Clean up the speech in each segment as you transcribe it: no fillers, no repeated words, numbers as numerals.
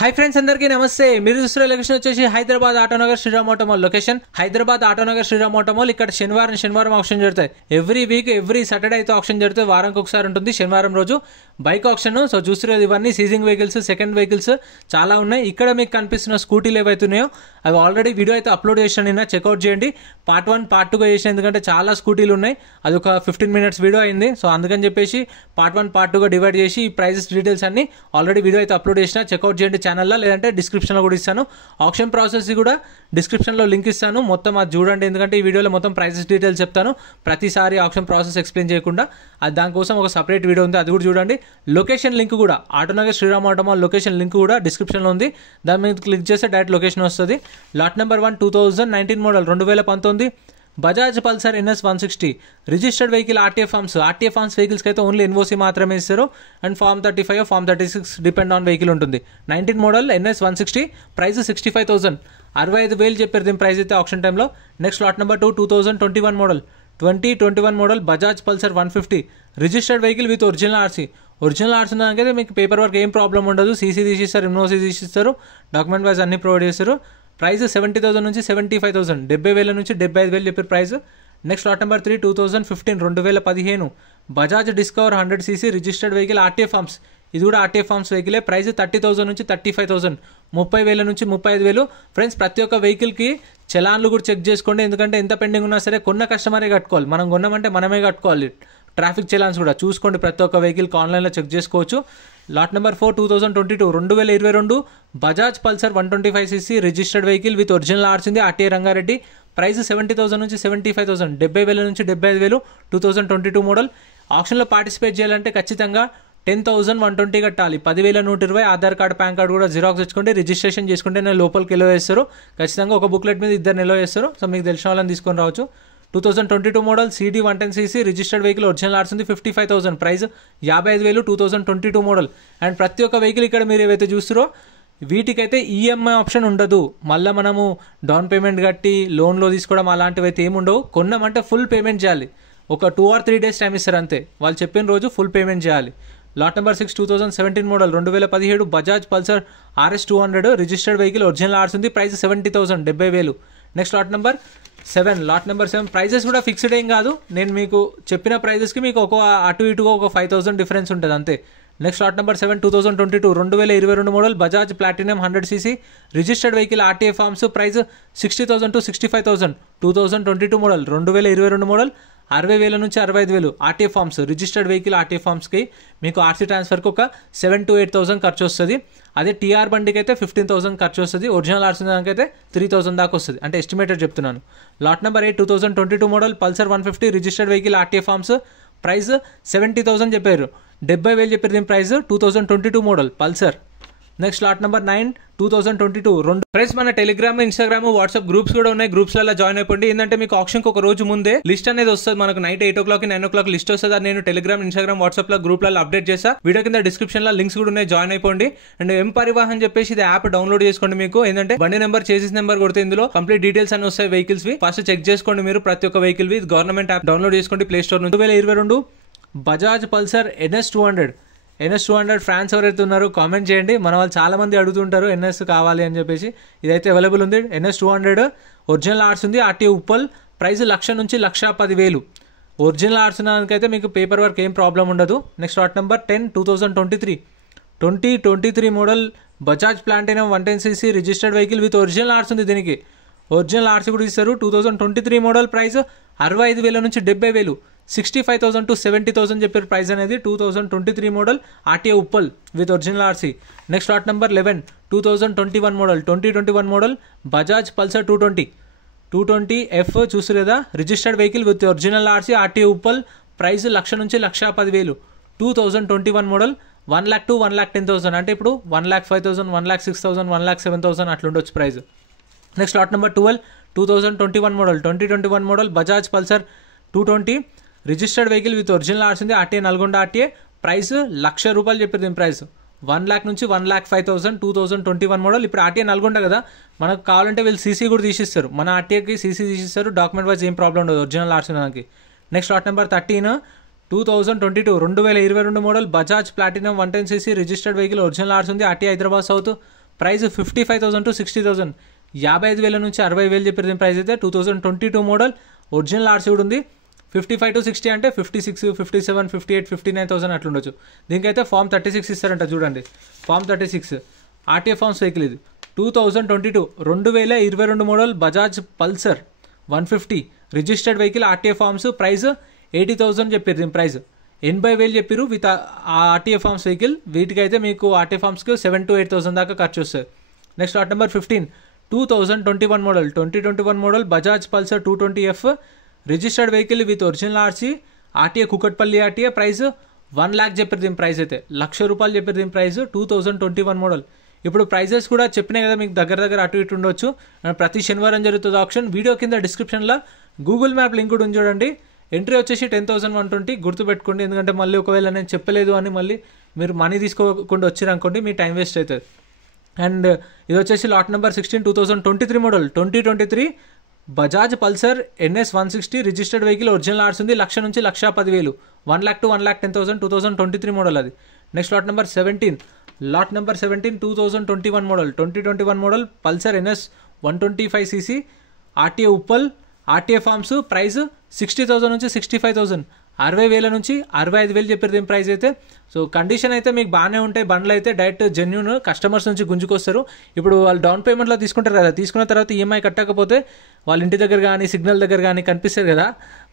Hi friends अंदर की नमस्ते మీరు చూస్తున్న లొకేషన్ వచ్చేసి Hyderabad Autonagar Sriram auto mall location Hyderabad Autonagar Sriram auto mall ఇక్కడ శనివారం ఆక్షన్ జరుగుతాయి ఎవ్రీ వీక్ ఎవ్రీ సాటర్డే అయితే ఆక్షన్ జరుగుతాయి వారానికి ఒకసారి ఉంటుంది శనివారం రోజు బైక్ ఆక్షన్ సో చూస్తున్నది ఇవన్నీ సీజింగ్ వెహికల్స్ సెకండ్ వెహికల్స్ చాలా ఉన్నాయి ఇక్కడ మీకు కనిపిస్తున్న స్కూటీలు ఏవైతున్నాయో అవి ఆల్రెడీ వీడియో అయితే అప్లోడ్ చేశాను నిన్న చెక్అవుట్ చేయండి పార్ట్ 1 పార్ట్ 2 గా చేశాను ఎందుకంటే చాలా స్కూటీలు ఉన్నాయి అది ఒక 15 మినిట్స్ వీడియో అయింది సో అందుకని చెప్పేసి పార్ట్ 1 పార్ట్ 2 గా డివైడ్ చేసి ఈ ప్రైసెస్ డీటెయిల్స్ అన్ని ఆల్రెడీ వీడియో అయితే అప్లోడ్ చేసిన చెక్అవుట్ చేయండి ఛానల్లో లేదంటే డిస్క్రిప్షన్లో కూడా ఇస్తాను ఆప్షన్ ప్రాసెస్ కూడా డిస్క్రిప్షన్లో లింక్ ఇస్తాను మొత్తం అది చూడండి ఎందుకంటే ఈ వీడియోలో మొత్తం ప్రైసెస్ డీటెయిల్స్ చెప్తాను ప్రతిసారి ఆప్షన్ ప్రాసెస్ ఎక్స్ప్లెయిన్ చేయకుండా అది దానికోసం ఒక సపరేట్ వీడియో ఉంది అది కూడా చూడండి లొకేషన్ లింక్ కూడా Autonagar Sriram auto mall location link కూడా డిస్క్రిప్షన్లో ఉంది దాని మీద క్లిక్ చేస్తే డైరెక్ట్ లొకేషన్ వస్తుంది lot number 1 2019 model 2019 Bajaj Pulsar NS 160 registered vehicle RTA forms వెహికల్స్కి అయితే ఓన్లీ ఎన్ఓసి మాత్రమే ఇస్తారు and form 35 form 36 depend on vehicle ఉంటుంది 19 మోడల్ NS 160 ప్రైస్ 65,000 65,000 చెప్పారు దీని ప్రైస్ అయితే ఆప్షన్ టైంలో next lot number 2 2021 model 2021 model Bajaj Pulsar 150 registered vehicle with original RC ఉందనికైతే మీకు పేపర్ వర్క్ ఏం ప్రాబ్లం ఉండదు సీసీ తీసిస్తారు ఎన్ఓసి తీసిస్తారు డాక్యుమెంట్ వైజ్ అన్ని ప్రొవైడ్ చేస్తారు ప్రైస్ 70,000 నుంచి 75,000 70,000 నుంచి 75,000 చెప్పారు price next lot number 3 2015 Bajaj Discover 100cc registered vehicle RTA forms ఇది కూడా ఆర్టీఏ ఫార్మ్స్ వెహికలే ప్రైస్ 30,000 నుంచి 35,000 30,000 నుంచి 35,000 ఫ్రెండ్స్ ప్రతి ఒక్క వెహికల్కి చలాన్లు కూడా చెక్ చేసుకోండి ఎందుకంటే ఎంత పెండింగ్ ఉన్నా సరే కొన్న కస్టమరే కట్టుకోవాలి మనం కొన్నామంటే మనమే కట్టుకోవాలి ట్రాఫిక్ చలాన్స్ కూడా చూసుకోండి ప్రతి ఒక్క వెహికల్కి ఆన్లైన్లో చెక్ చేసుకోవచ్చు lot number 4 2022 Bajaj Pulsar 125cc registered vehicle with original RC ఉంది ఆర్టీఏ రంగారెడ్డి ప్రైస్ 70,000 నుంచి 75,000 70,000 నుంచి 75,000 2022 మోడల్ ఆప్షన్లో పార్టిసిపేట్ చేయాలంటే ఖచ్చితంగా 10,120 కట్టాలి 10,120 ఆధార్ కార్డు పాన్ కార్డు కూడా జిరాక్స్ తెచ్చుకుంటే రిజిస్ట్రేషన్ చేసుకుంటే నేను లోపలికి ఎలో చేస్తారు ఖచ్చితంగా ఒక బుక్లెట్ మీద ఇద్దరు ఎలో చేస్తారు సో మీకు తెలిసిన వాళ్ళని తీసుకొని రావచ్చు 2022 model CD 110cc registered vehicle original RC ఉంది 55,000 ప్రైస్ 55,000 2022 మోడల్ అండ్ ప్రతి ఒక్క వెహికల్ ఇక్కడ మీరు ఏవైతే చూస్తారో వీటికైతే ఈఎంఐ ఆప్షన్ ఉండదు మళ్ళీ మనము డౌన్ పేమెంట్ కట్టి లోన్లో తీసుకోవడం అలాంటివి అయితే ఏముండవు కొన్నామంటే ఫుల్ పేమెంట్ చేయాలి ఒక 2 or 3 days టైం ఇస్తారు అంతే వాళ్ళు చెప్పిన రోజు ఫుల్ పేమెంట్ చేయాలి lot number 6 2017 model 2017 Bajaj Pulsar RS 200 registered vehicle original RC ఉంది price 70,000 70,000 next lot number 7 prices కూడా ఫిక్స్డ్ ఏం కాదు నేను మీకు చెప్పిన ప్రైజెస్కి మీకు ఒక అటు ఇటుగా ఒక 5,000 డిఫరెన్స్ ఉంటుంది అంతే next lot number 7 2022 model Bajaj Platinum 100cc registered vehicle RTA forms price 60,000 to 65,000 2022 model 2022 model 60,000 నుంచి 65,000 RTA forms registered vehicle RTA ఫార్మ్స్కి మీకు ఆర్సీ ట్రాన్స్ఫర్కి ఒక 7,000 to 8,000 ఖర్చు వస్తుంది అదే టీఆర్ బండికి అయితే 15,000 ఖర్చు వస్తుంది ఒరిజినల్ ఆర్సీ దానికి అయితే 3,000 దాకా వస్తుంది అంటే ఎస్టిమేటెడ్ చెప్తున్నాను lot number 8 2022 model Pulsar 150 registered vehicle RTA forms price 70,000 చెప్పారు 70,000 చెప్పారు దీని price 2022 model Pulsar next lot number 9 2022 friends మన టెలిగ్రామ్ ఇన్స్టాగ్రామ్ వాట్సాప్ గ్రూప్స్ కూడా ఉన్నాయి గ్రూప్స్లలో జాయిన్ అయిపోండి ఏంటంటే మీకు ఆప్షన్కి ఒక రోజు ముందే లిస్ట్ అనేది వస్తుంది మనకు నైట్ 8 o'clock 9 o'clock లిస్ట్ వస్తుంది అది నేను టెలిగ్రామ్ ఇన్స్టాగ్రామ్ వాట్సాప్ లో గ్రూప్లలో అప్డేట్ చేస్తా వీడియో కింద డిస్క్రిప్షన్ లో లింక్స్ కూడా ఉన్నాయి జాయిన్ అయిపోండి అండ్ ఎం పరివాహన్ చెప్పేసి ఇది యాప్ డౌన్లోడ్ చేసుకోండి మీకు ఏంటంటే బండి నెంబర్ చేసేస్ నెంబర్ కొడితే ఇందులో కంప్లీట్ డీటెయిల్స్ అని వస్తాయి వెహికల్స్ ఫస్ట్ చెక్ చేసుకోండి మీరు ప్రతి ఒక్క వెహికల్ గవర్నమెంట్ యాప్ డౌన్లోడ్ చేసుకోండి ప్లే స్టోర్ నుంచి 2022 బజాజ్ పల్సర్ NS 200 ఫ్రాన్స్ ఎవరైతే ఉన్నారో కామెంట్ చేయండి మన వాళ్ళు చాలా మంది అడుగుతుంటారు NS కావాలి అని చెప్పేసి ఇదైతే అవైలబుల్ ఉంది NS 200 ఒరిజినల్ ఆర్స్ ఉంది ఆర్టీఏ ఉప్పల్ ప్రైస్ 1,00,000 నుంచి 1,10,000 ఒరిజినల్ ఆర్స్ అయితే మీకు పేపర్ వర్క్ ఏం ప్రాబ్లం ఉండదు next lot number 10 2023 model Bajaj Platinum 110cc registered vehicle with original RC ఉంది దీనికి ఒరిజినల్ ఆర్సీ కూడా ఇస్తారు 2023 మోడల్ ప్రైస్ 65,000 నుంచి 70,000 65,000 to 70,000 చెప్పారు ప్రైస్ అనేది 2023 model RTA Uppal with original RC next lot number 11 2021 model Bajaj Pulsar 220 F చూసారు కదా registered vehicle with original RC RTA Uppal price 1,00,000 నుంచి 1,10,000 2021 మోడల్ 1,00,000 to 1,10,000 అంటే ఇప్పుడు 1,05,000 1,06,000 1,07,000 అట్లుండొచ్చు price next lot number 2021 model Bajaj Pulsar 220 registered vehicle with original RC ఉంది RTA Nalgonda RTA price 1,00,000 రూపాయలు చెప్పారు దీని ప్రైస్ 1,00,000 నుంచి 1,05,000 2021 మోడల్ ఇప్పుడు ఆర్టీఏ నల్గొండ కదా మనకు కావాలంటే వీళ్ళు సీసీ కూడా తీసిస్తారు మన ఆర్టీఏకి సీసీ తీసిస్తారు డాక్యుమెంట్ వైజ్ ఏం ప్రాబ్లం ఉండదు ఒరిజినల్ ఆర్స్ దానికి next lot number 13 2022 model Bajaj Platinum 110cc registered vehicle original RC ఉంది RTA Hyderabad south price 55,000 to 60,000, 55,000 నుంచి 60,000 చెప్పారు దీని ప్రైస్ అయితే. 2022 మోడల్ ఒరిజినల్ ఆర్సీ కూడా ఉంది. 55 to 60 అంటే 56, 57, 58, 59,000 అట్లుండొచ్చు. దీనికైతే ఫామ్ 36 ఇస్తారంట చూడండి. ఫామ్ 36 ఆర్టీఏ ఫార్మ్స్ వెహికల్ ఇది. 2022 2022 model Bajaj Pulsar 150 registered vehicle RTA forms. Price 80,000 చెప్పారు దీని ప్రైస్. 80,000 చెప్పారు విత్ ఆర్టీఏ ఫార్మ్స్ వెహికల్. వీటికైతే మీకు ఆర్టీఏ ఫార్మ్స్కి 7,000 to 8,000 దాకా ఖర్చు వస్తుంది. Next lot number 15 2021 model 2021 model Bajaj Pulsar 220F registered vehicle with original RC RTA Kukatpally RTA. Price 1 lakh చెప్పారు దీని ప్రైస్ అయితే. ₹1,00,000 చెప్పారు దీని ప్రైస్. 2021 మోడల్. ఇప్పుడు ప్రైజెస్ కూడా చెప్పినాయి కదా మీకు, దగ్గర అటు ఇటు ఉండొచ్చు. ప్రతి శనివారం జరుగుతుంది ఆప్షన్. వీడియో కింద డిస్క్రిప్షన్లో గూగుల్ మ్యాప్ లింక్ కూడా ఉంది చూడండి. ఎంట్రీ వచ్చేసి 10,120 గుర్తుపెట్టుకోండి. ఎందుకంటే మళ్ళీ ఒకవేళ నేను చెప్పలేదు అని మళ్ళీ మీరు మనీ తీసుకోకుండా వచ్చారనుకోండి మీ టైం వేస్ట్ అవుతుంది. అండ్ ఇది వచ్చేసి lot number 16 2023 model 2023 Bajaj Pulsar NS 160 registered vehicle original RC ఉంది. 1,00,000 నుంచి 1,10,000, 1 lakh to 1,10,000 2023 మోడల్ అది. Next lot number 17 2021 model 2021 model Pulsar NS 125cc RTA Uppal RTA forms. Price 60,000 నుంచి 65,000, 60,000 నుంచి 65,000 చెప్పారు దీని ప్రైస్ అయితే. సో కండిషన్ అయితే మీకు బాగానే ఉంటాయి బండ్లు అయితే. డైరెక్ట్ జెన్యూన్ కస్టమర్స్ నుంచి గుంజుకొస్తారు. ఇప్పుడు వాళ్ళు డౌన్ పేమెంట్లో తీసుకుంటారు కదా, తీసుకున్న తర్వాత ఈఎంఐ కట్టకపోతే వాళ్ళ ఇంటి దగ్గర కానీ సిగ్నల్ దగ్గర కానీ కనిపిస్తారు కదా,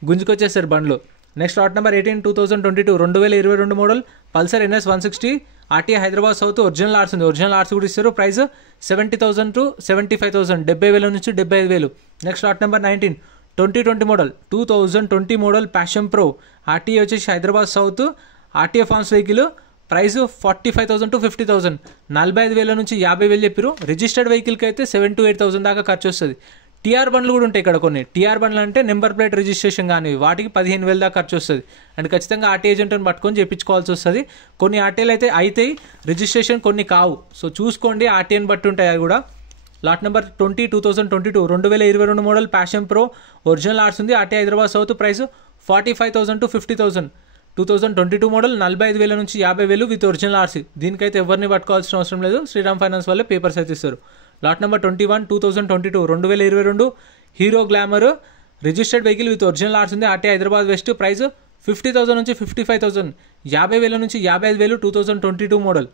గుంజుకొచ్చేస్తారు బండ్లు. Next lot number 18 2022 2022 model Pulsar NS 160 RTA Hyderabad south original RC ఉంది. ఒరిజినల్ ఆర్స్ కూడా ఇస్తారు. ప్రైస్ 70,000 to 75,000, 70,000 నుంచి 75,000. Next lot number 19 2020 model 2020 model Passion Pro RTA వచ్చేసి Hyderabad south RTA forms vehicle. Price 45,000 to 50,000, 45,000 నుంచి 50,000 చెప్పారు. రిజిస్టర్డ్ వెహికల్కి అయితే 7,000 to 8,000 దాకా ఖర్చు వస్తుంది. టీఆర్ బండ్లు కూడా ఉంటాయి ఇక్కడ కొన్ని. టీఆర్ బండ్లు అంటే నెంబర్ ప్లేట్ రిజిస్ట్రేషన్ కానీ వాటికి 15,000 దాకా ఖర్చు వస్తుంది. అండ్ ఖచ్చితంగా ఆర్టీ ఏజెంట్ని పట్టుకొని చేయించుకోవాల్సి వస్తుంది. కొన్ని ఆర్టీఏలు అయితే అవుతాయి రిజిస్ట్రేషన్, కొన్ని కావు. సో చూసుకోండి, ఆర్టీఏని బట్టి ఉంటాయి అది కూడా. Lot number 20 2022 2022 model Passion Pro original RC ఉంది. RT Hyderabad south. Price 45,000 to 50,000, 2022 model 45,000 నుంచి 50,000 విత్ ఒరిజినల్ ఆర్సీ. దీనికైతే ఎవరిని పట్టుకోవాల్సిన అవసరం లేదు, శ్రీరామ్ ఫైనాన్స్ వాళ్ళే పేపర్స్ అయితే ఇస్తారు. Lot number 21 2022 2022 Hero Glamour registered vehicle with original RC ఉంది. RT Hyderabad west. ప్రైస్ 50,000 నుంచి 55,000, 50,000 నుంచి 55,000 2022 మోడల్.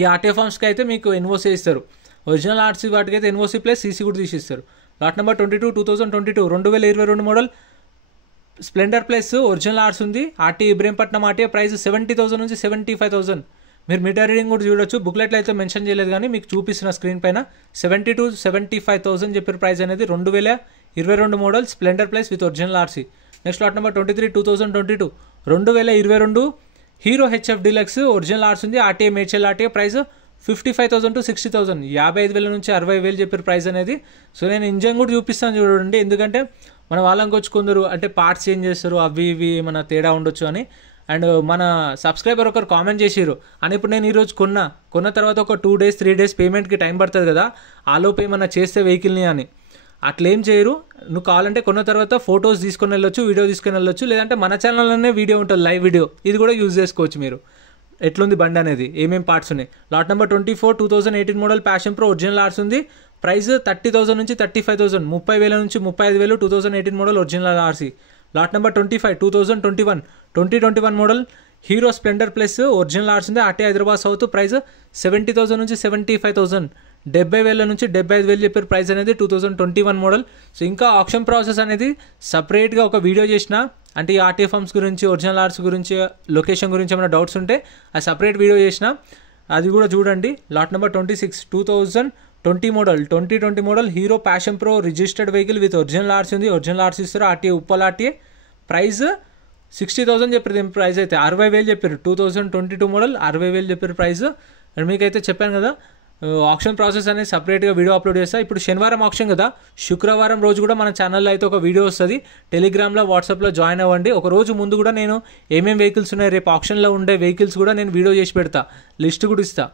ఈ ఆర్టీఏ ఫార్మ్స్కి అయితే మీకు ఎన్ఓసీ ఇస్తారు. ఒరిజినల్ ఆర్సీ వాటికి అయితే ఎన్ఓసీ ప్లస్ సీసీ కూడా తీసిస్తారు. Lot number 22 2022 2022 model Splendor plus original RC ఉంది. RTA Ibrahimpatnam RTA. ప్రైస్ 70,000 నుంచి 75,000. మీరు మీటర్ రీడింగ్ కూడా చూడొచ్చు. బుక్లెట్లో అయితే మెన్షన్ చేయలేదు కానీ మీకు చూపిస్తున్న స్క్రీన్ పైన 70,000 to 75,000 చెప్పిన ప్రైస్ అనేది. 2022 model Splendor plus with original RC. Next lot number 23 2022 2022 Hero HF Deluxe original RC ఉంది. RTA Medchal RTA. Price 55,000 to 60,000, 55,000 నుంచి 60,000 చెప్పారు ప్రైస్ అనేది. సో నేను ఇంజన్ కూడా చూపిస్తాను చూడండి, ఎందుకంటే మన వాళ్ళకి వచ్చి కొందరు అంటే పార్ట్స్ చేంజ్ చేస్తారు, అవి ఇవి మన తేడా ఉండొచ్చు అని. అండ్ మన సబ్స్క్రైబర్ ఒకరు కామెంట్ చేసారు అని. ఇప్పుడు నేను ఈరోజు కొన్న తర్వాత ఒక 2 days 3 days పేమెంట్కి టైం పడుతుంది కదా, ఆలోపు ఏమన్నా చేస్తే వెహికల్ని అని. అట్లేం చేయరు. నువ్వు కావాలంటే కొన్న తర్వాత ఫొటోస్ తీసుకొని వెళ్ళొచ్చు, వీడియో తీసుకొని వెళ్ళొచ్చు. లేదంటే మన ఛానల్లోనే వీడియో ఉంటుంది, లైవ్ వీడియో. ఇది కూడా యూజ్ చేసుకోవచ్చు మీరు, ఎట్లుంది బండి అనేది, ఏమేమి పార్ట్స్ ఉన్నాయి. Lot number 24 2018 model Passion Pro original RC ఉంది. ప్రైస్ 30,000 నుంచి 35,000, 30,000 నుంచి 35,000 2018 model original RC. Lot number 25 2021 model Hero Splendor plus original RC ఉంది. RT Hyderabad south. ప్రైస్ 70,000 నుంచి 75,000, 70,000 నుంచి 75,000 చెప్పారు ప్రైస్ అనేది. 2021 మోడల్. సో ఇంకా ఆప్షన్ ప్రాసెస్ అనేది సపరేట్గా ఒక వీడియో చేసిన, అంటే ఈ ఆర్టీఏ ఫార్మ్స్ గురించి, ఒరిజినల్ ఆర్ట్స్ గురించి, లొకేషన్ గురించి ఏమైనా డౌట్స్ ఉంటే అది సపరేట్ వీడియో చేసిన, అది కూడా చూడండి. Lot number 26 2020 model hero passion pro registered vehicle with original RC ఉంది. ఒరిజినల్ ఆర్సీ ఇస్తారు. RTA Uppal RTA. ప్రైస్ 60,000 చెప్పారు దీని ప్రైస్ అయితే. 60,000 చెప్పారు. 2022 మోడల్ 60,000 చెప్పారు ప్రైస్. అండ్ మీకైతే చెప్పాను కదా ఆప్షన్ ప్రాసెస్ అనేది సపరేట్గా వీడియో అప్లోడ్ చేస్తా. ఇప్పుడు శనివారం ఆప్షన్ కదా, శుక్రవారం రోజు కూడా మన ఛానల్లో అయితే ఒక వీడియో వస్తుంది. టెలిగ్రామ్లో, వాట్సాప్లో జాయిన్ అవ్వండి. ఒక రోజు ముందు కూడా నేను ఏమేమి వెహికల్స్ ఉన్నాయి, రేపు ఆప్షన్లో ఉండే వెహికల్స్ కూడా నేను వీడియో చేసి పెడతా, లిస్ట్ కూడా ఇస్తా.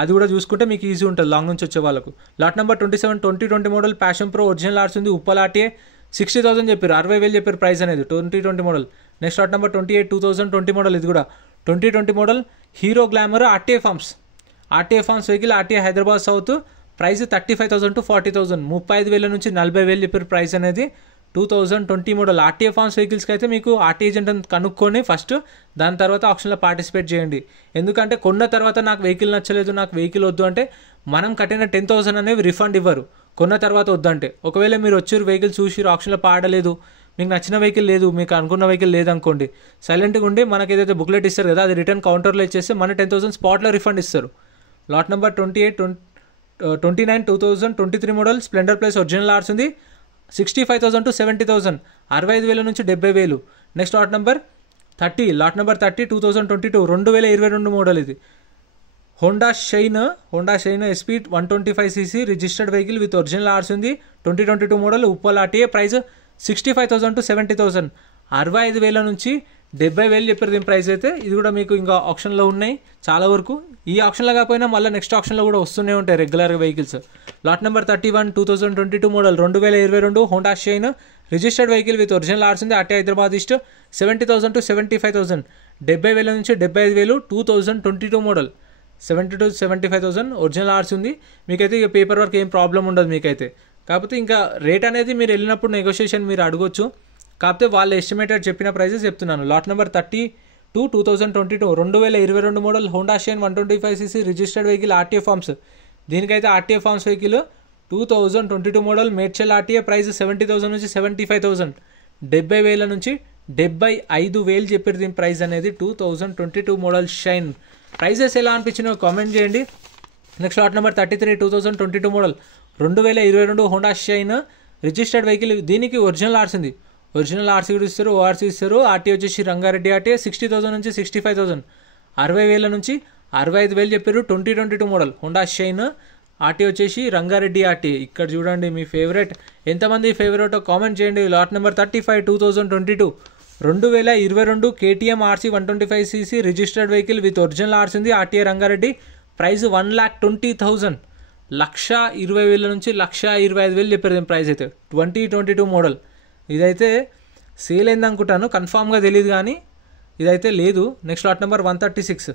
అది కూడా చూసుకుంటే మీకు ఈజీ ఉంటుంది లాంగ్ నుంచి వచ్చే వాళ్ళకు. Lot number 27 2020 model Passion Pro original RC ఉంది. ఉప్పల్ ఆర్టీఏ. 60,000 చెప్పారు, 60,000 చెప్పారు ప్రైస్ అనేది. 2020 model. Next lot number 28 2020 model. ఇది కూడా 2020 model Hero Glamour RTA forms. RTA forms vehicle RTA Hyderabad south price 35,000 to 40,000, 35,000 నుంచి 40,000 చెప్పారు ప్రైస్ అనేది. 2020 మోడల్ ఆర్టీఏ ఫార్మ్స్ వెహికల్స్కి అయితే మీకు ఆర్టీఏ ఏజెంట్ కనుక్కొని ఫస్ట్, దాని తర్వాత ఆప్షన్లో పార్టిసిపేట్ చేయండి. ఎందుకంటే కొన్న తర్వాత నాకు వెహికల్ నచ్చలేదు, నాకు వెహికల్ వద్దు అంటే మనం కట్టిన 10,000 అనేవి రిఫండ్ ఇవ్వరు కొన్న తర్వాత వద్దంటే. ఒకవేళ మీరు వచ్చారు వెహికల్ చూసి ఆప్షన్లో పాడలేదు, మీకు నచ్చిన వెహికల్ లేదు, మీకు అనుకున్న వెహికల్ లేదనుకోండి, సైలెంట్గా ఉండి మనకి ఏదైతే బుక్లెట్ ఇస్తారు కదా అది రిటర్న్ కౌంటర్లో ఇచ్చేస్తే మన 10,000 స్పాట్లో రిఫండ్ ఇస్తారు. Lot number 29 2023 model Splendor plus original RC ఉంది. 65,000 to 70,000, 65,000 నుంచి 70,000. నెక్స్ట్ లాట్ నెంబర్ 30 2022 2022 మోడల్ ఇది. Honda Shine SP 125cc registered vehicle with original RC ఉంది. 2022 model Uppal RTA price 65,000 to 70,000, 65,000 నుంచి 70,000 చెప్పారు దీని ప్రైస్ అయితే. ఇది కూడా మీకు ఇంకా ఆప్షన్లో ఉన్నాయి చాలా వరకు. ఈ ఆప్షన్లో కాకపోయినా మళ్ళీ నెక్స్ట్ ఆప్షన్లో కూడా వస్తూనే ఉంటాయి రెగ్యులర్గా vehicles. Lot number 31 2022 model 2022 Honda Shine registered vehicle with original RC ఉంది. ఆర్టీ హైదరాబాద్ ఈస్ట్ 70,000 to 75,000, 70,000 నుంచి 75,000. 2022 మోడల్ 70,000 to 75,000 ఒరిజినల్ ఆర్స్ ఉంది. మీకైతే ఇక పేపర్ వర్క్ ఏం ప్రాబ్లం ఉండదు మీకైతే. కాకపోతే ఇంకా రేట్ అనేది మీరు వెళ్ళినప్పుడు నెగోషియేషన్ మీరు అడగొచ్చు. కాకపోతే వాళ్ళు ఎస్టిమేటెడ్ చెప్పిన ప్రైజెస్ చెప్తున్నాను. Lot number 32 2022 2022 model Honda Shine 125cc registered vehicle RTA forms. దీనికైతే RTA forms vehicle 2022 model Medchal RTA price 70,000 నుంచి 75,000, 70,000 నుంచి 75,000 చెప్పారు దీని ప్రైస్ అనేది. 2022 మోడల్ షైన్ ప్రైజెస్ ఎలా అనిపించినో కామెంట్ చేయండి. Next lot number 33 2022 model 2022 Honda Shine registered vehicle. దీనికి ఒరిజినల్ ఆర్స్ ఉంది, ఒరిజినల్ ఆర్సీ కూడా ఇస్తారు, ఓఆర్సీ ఇస్తారు. ఆర్టీ వచ్చేసి రంగారెడ్డి ఆర్టీ 60,000 నుంచి 65,000, 60,000 నుంచి 65,000 చెప్పారు. 2022 మోడల్ హోండా షైన్ ఆర్టీ వచ్చేసి రంగారెడ్డి ఆర్టీ. ఇక్కడ చూడండి మీ ఫేవరెట్ ఎంతమంది ఫేవరెట్ కామెంట్ చేయండి. Lot number 35 2022 2022 KTM RC 125cc registered vehicle with original RC ఉంది. ఆర్టీఏ రంగారెడ్డి ప్రైస్ 1,20,000, 1,20,000 నుంచి 1,25,000 చెప్పారు దీని ప్రైస్ అయితే. 2022 మోడల్ ఇదైతే సేల్ అయింది అనుకుంటాను, కన్ఫామ్గా తెలియదు కానీ ఇదైతే లేదు. Next lot number 136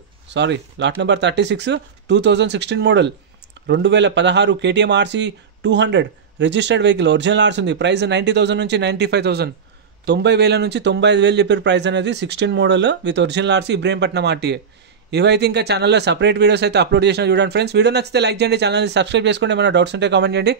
lot number 36 2016 model 2016 KTM RC 200 registered vehicle original RC ఉంది. ప్రైస్ 90,000 నుంచి 95,000, 90,000 నుంచి 95,000 చెప్పారు ప్రైస్ అనేది. 16 model with original RC Ibrahimpatnam RTA. ఇవైతే ఇంకా ఛానల్లో సపరేట్ వీడియోస్ అయితే అప్లోడ్ చేసిన చూడండి ఫ్రెండ్స్. వీడియో నచ్చితే లైక్ చేయండి, ఛానల్ని సబ్స్క్రైబ్ చేసుకోండి, ఏమైనా డౌట్స్ ఉంటే కామెంట్ చేయండి.